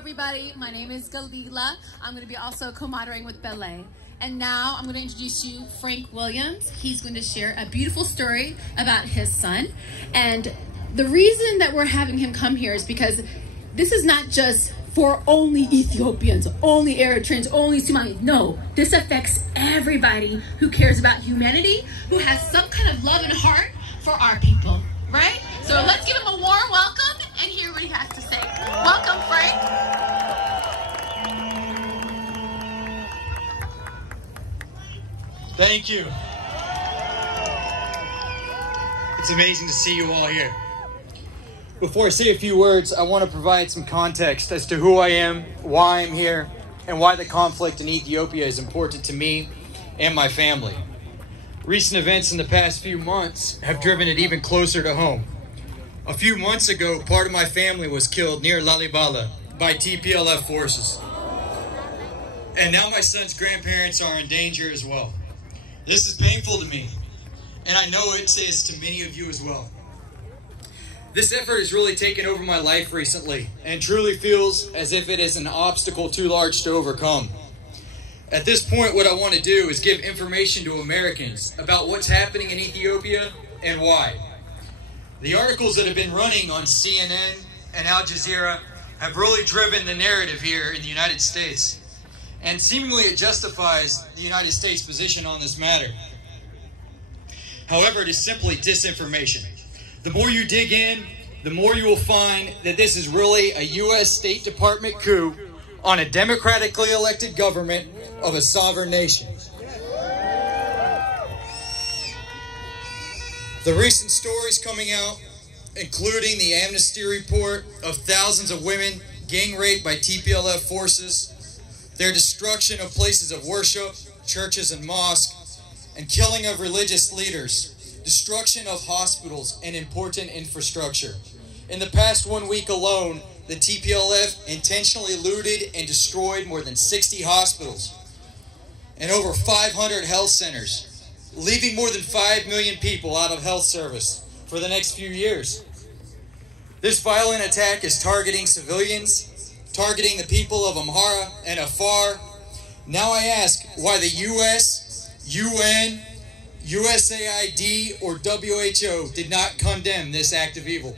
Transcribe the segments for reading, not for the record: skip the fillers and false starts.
everybody. My name is Galila. I'm going to be also co-moderating with Belay. And now I'm going to introduce you Frank Williams. He's going to share a beautiful story about his son. And the reason that we're having him come here is because this is not just for only Ethiopians, only Eritreans, only Somalis. No, this affects everybody who cares about humanity, who has some kind of love and heart for our people, right? So let's give him a warm welcome and hear what he has to say. Welcome, Frank. Thank you. It's amazing to see you all here. Before I say a few words, I want to provide some context as to who I am, why I'm here, and why the conflict in Ethiopia is important to me and my family. Recent events in the past few months have driven it even closer to home. A few months ago, part of my family was killed near Lalibela by TPLF forces. And now my son's grandparents are in danger as well. This is painful to me, and I know it is to many of you as well. This effort has really taken over my life recently and truly feels as if it is an obstacle too large to overcome. At this point, what I want to do is give information to Americans about what's happening in Ethiopia and why. The articles that have been running on CNN and Al Jazeera have really driven the narrative here in the United States. And seemingly it justifies the United States' position on this matter. However, it is simply disinformation. The more you dig in, the more you will find that this is really a U.S. State Department coup on a democratically elected government of a sovereign nation. The recent stories coming out, including the amnesty report of thousands of women gang raped by TPLF forces, their destruction of places of worship, churches and mosques, and killing of religious leaders, destruction of hospitals and important infrastructure. In the past 1 week alone, the TPLF intentionally looted and destroyed more than 60 hospitals and over 500 health centers, leaving more than 5 million people out of health service for the next few years. This violent attack is targeting civilians, targeting the people of Amhara and Afar. Now I ask why the US, UN, USAID, or WHO did not condemn this act of evil.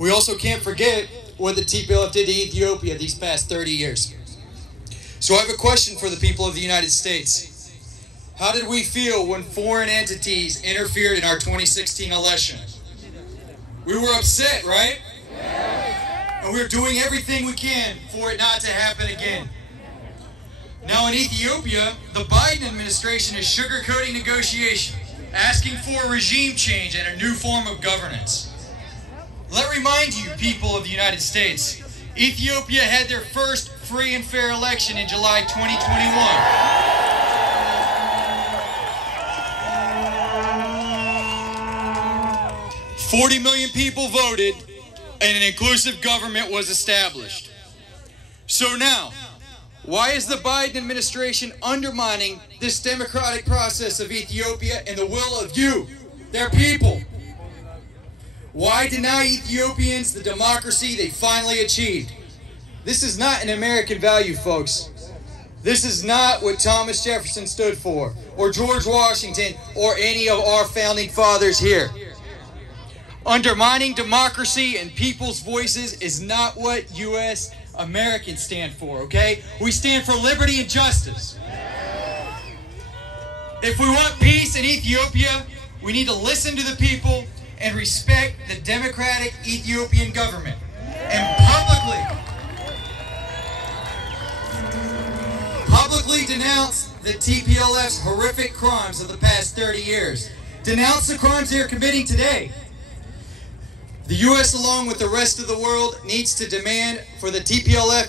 We also can't forget what the TPLF did to Ethiopia these past 30 years. So I have a question for the people of the United States. How did we feel when foreign entities interfered in our 2016 election? We were upset, right? And we're doing everything we can for it not to happen again. Now in Ethiopia, the Biden administration is sugarcoating negotiations, asking for a regime change and a new form of governance. Let me remind you, people of the United States, Ethiopia had their first free and fair election in July 2021. 40 million people voted, and an inclusive government was established. So now, why is the Biden administration undermining this democratic process of Ethiopia and the will of you, their people? Why deny Ethiopians the democracy they finally achieved? This is not an American value, folks. This is not what Thomas Jefferson stood for, or George Washington, or any of our founding fathers here. Undermining democracy and people's voices is not what U.S. Americans stand for, okay? We stand for liberty and justice. If we want peace in Ethiopia, we need to listen to the people and respect the democratic Ethiopian government. And publicly denounce the TPLF's horrific crimes of the past 30 years. Denounce the crimes they are committing today. The U.S., along with the rest of the world, needs to demand for the TPLF